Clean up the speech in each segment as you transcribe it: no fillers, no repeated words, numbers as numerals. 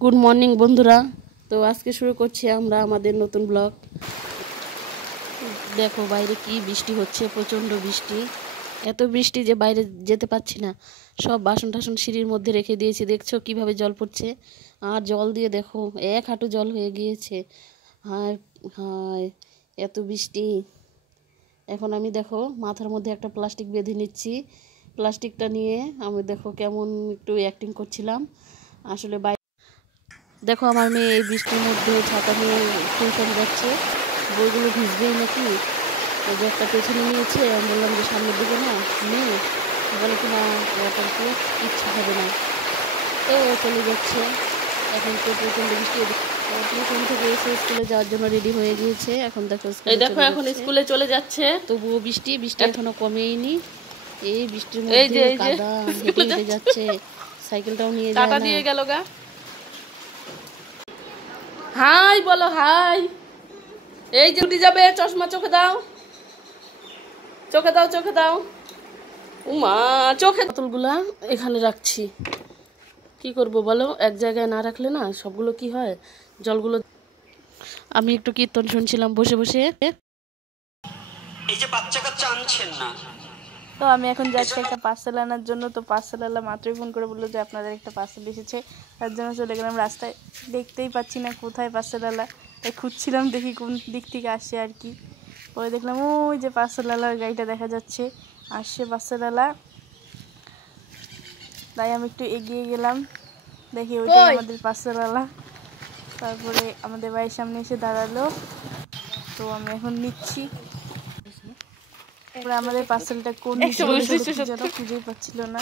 Good morning বন্ধুরা। তো আজকে শুরু করছি আমরা আমাদের নতুন ব্লগ। দেখো বাইরে কি বৃষ্টি হচ্ছে, প্রচণ্ড বৃষ্টি, এত বৃষ্টি যে বাইরে যেতে পারছি না। সব বাসন টাসন সিঁড়ির মধ্যে রেখে দিয়েছি, দেখছো কিভাবে জল পড়ছে। আর জল দিয়ে দেখো এক হাঁটু জল হয়ে গিয়েছে। হায় হায়, এত বৃষ্টি। এখন আমি দেখো মাথার মধ্যে একটা প্লাস্টিক বেঁধে নিচ্ছি। প্লাস্টিকটা নিয়ে আমি দেখো কেমন একটু অ্যাক্টিং করছিলাম। আসলে দেখো আমার মেয়ে এই বৃষ্টির মধ্যে ছাতা নিয়ে টিউশন যাচ্ছে, বইগুলো ভিজবেই নাকি। ওই যে একটা পেছনে নিয়েছে, আমি বললাম যে সামনের দিকে না মেয়ে, বলে কি না ওয়াটারপ্রুফ ইচ্ছা হবে না, তো চলে যাচ্ছে। এখন তো প্রচণ্ড বৃষ্টি, টিউশন থেকে এসে স্কুলে যাওয়ার জন্য রেডি হয়ে গিয়েছে। এখন দেখো এখন স্কুলে চলে যাচ্ছে, তবুও বৃষ্টি এখনো কমেইনি। এই বৃষ্টির মধ্যে কাদা, হেঁটে হেঁটে যাচ্ছে, সাইকেলটাও নিয়ে যায় না। দিয়ে গেল গা। হাই বলো, হাই। এই যে উঠে যাবে, চশমা চোখে দাও, চোখে দাও, চোখে দাও। উমা, চোখে বোতলগুলা এখানে রাখছি, কি করব বলো, এক জায়গায় না রাখলে না সবগুলো কি হয়, জলগুলো। আমি একটু কীর্তন শুনছিলাম বসে বসে। এই যে বাচ্চা কাচ্চা আনছেন না, তো আমি এখন যাচ্ছি একটা পার্সেল আনার জন্য। তো পার্সেলওয়ালা মাত্রই ফোন করে বললো যে আপনাদের একটা পার্সেল এসেছে। তার জন্য চলে গেলাম। রাস্তায় দেখতেই পাচ্ছি না কোথায় পার্সেলওয়ালা, তাই খুঁজছিলাম দেখি কোন দিক থেকে আসে আর কি। পরে দেখলাম ওই যে পার্সেলওয়ালার গাড়িটা দেখা যাচ্ছে, আসছে পার্সেলওয়ালা। তাই আমি একটু এগিয়ে গেলাম, দেখি ওইটাই আমাদের পার্সেলওয়ালা। তারপরে আমাদের বাড়ির সামনে এসে দাঁড়ালো, তো আমি এখন নিচ্ছি। তারপরে আমাদের পার্সেলটা কোন খুঁজেই পাচ্ছিল না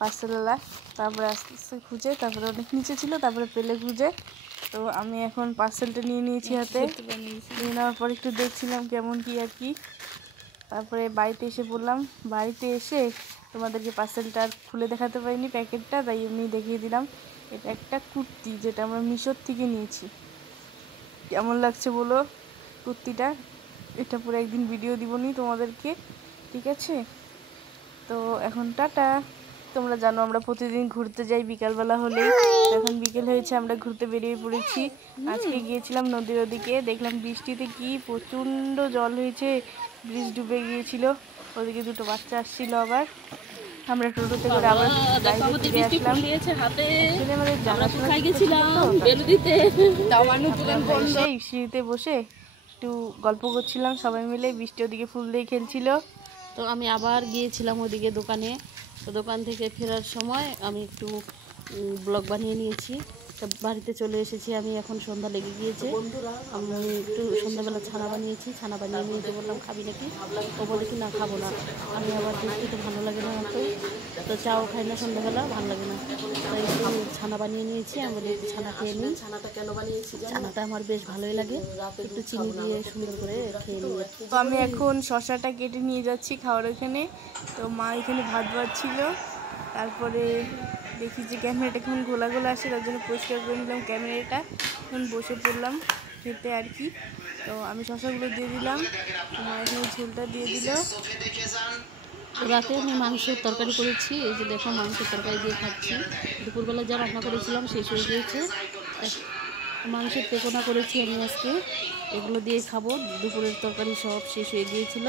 পার্সেলওয়ালা। তারপরে আস্তে আস্তে খুঁজে, তারপরে অনেক নিচে ছিল, তারপরে পেলে খুঁজে। তো আমি এখন পার্সেলটা নিয়ে নিয়েছি হাতে। নিয়ে নেওয়ার পর একটু দেখছিলাম কেমন কি আর কি। তারপরে বাড়িতে এসে বললাম, বাড়িতে এসে তোমাদেরকে পার্সেলটা খুলে দেখাতে পারিনি প্যাকেটটা, তাই এমনি দেখিয়ে দিলাম। এটা একটা কুর্তি, যেটা আমরা মিশোর থেকে নিয়েছি। কেমন লাগছে বলো কুর্তিটা? এটা পুরো একদিন ভিডিও দিবনি তোমাদেরকে, ঠিক আছে? তো এখন টাটা। তোমরা জানো আমরা প্রতিদিন ঘুরতে যাই বিকালবেলা হলেই। এখন বিকেল হয়েছে, আমরা ঘুরতে বেরিয়ে পড়েছি। আজকে গিয়েছিলাম নদীর ওদিকে, দেখলাম বৃষ্টিতে কি প্রচণ্ড জল হয়েছে, ব্রিজ ডুবে গিয়েছিল। ওদিকে দুটো বাচ্চা আসছিল, আবার আমরা টোটোতে করে আবার বাড়িতে ফিরে আসলাম। সিঁড়িতে বসে একটু গল্প করছিলাম সবাই মিলে, বৃষ্টি ওদিকে ফুল দিয়ে খেলছিল। তো আমি আবার গিয়েছিলাম ওদিকে দোকানে। তো দোকান থেকে ফেরার সময় আমি একটু ব্লগ বানিয়ে নিয়েছি। তো বাড়িতে চলে এসেছি আমি, এখন সন্ধ্যা লেগে গিয়েছে। আমি একটু সন্ধ্যাবেলা ছানা বানিয়েছি, ছানা বানিয়ে নিয়ে বললাম খাবি নাকি, ও বলে কি না খাবো না। আমি আবার দুধ খেতে ভালো লাগে না তো চাও খাই না সন্ধ্যাবেলা, ভালো লাগে না, তাই একটু ছানা বানিয়ে নিয়েছি। আমি বলি একটু ছানা খেয়ে নিই। ছানাটা কেন বানিয়েছি, ছানাটা আমার বেশ ভালোই লাগে, একটু চিনি দিয়ে সুন্দর করে খেয়ে নিই। তো আমি এখন শসাটা কেটে নিয়ে যাচ্ছি খাওয়ার ওখানে। তো মা এখানে ভাত বাড়ছিল। তারপরে দেখি যে ক্যামেরাটা কেমন গোলা গোলা আসে, তার জন্য পরিষ্কার করে নিলাম ক্যামেরাটা। এখন বসে পড়লাম খেতে আর কি। তো আমি শসাগুলো দিয়ে দিলাম, মা এখানে ঝোলটা দিয়ে দিল। রাতে আমি মাংসের তরকারি করেছি, এই যে দেখো মাংসের তরকারি দিয়ে খাচ্ছি। দুপুরবেলা যা রান্না করেছিলাম শেষ হয়ে গিয়েছে, মাংসের তেকোনা করেছি আমি আজকে, এগুলো দিয়ে খাবো। দুপুরের তরকারি সব শেষ হয়ে গিয়েছিল,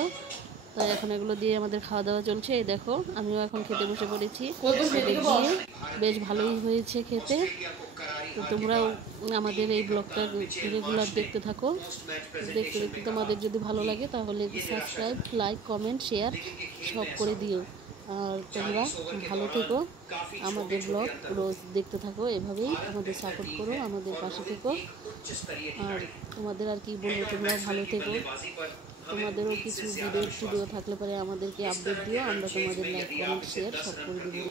তাই এখন এগুলো দিয়ে আমাদের খাওয়া দাওয়া চলছে। এই দেখো আমিও এখন খেতে বসে পড়েছি, দিয়ে বেশ ভালোই হয়েছে খেতে। তো তোমরাও আমাদের এই ব্লগটা রেগুলার দেখতে থাকো, দেখতে দেখতে তোমাদের যদি ভালো লাগে তাহলে সাবস্ক্রাইব, লাইক, কমেন্ট, শেয়ার সব করে দিও। আর তোমরা ভালো থেকো, আমাদের ব্লগ রোজ দেখতে থাকো, এভাবেই আমাদের সাপোর্ট করো, আমাদের পাশে থেকো। আর তোমাদের আর কি বলবো, তোমরাও ভালো থেকো। তোমাদেরও কিছু ভিডিও থাকলে পরে আমাদেরকে আপডেট দিও, আমরা তোমাদের লাইক, কমেন্ট, শেয়ার সব করে দেবো।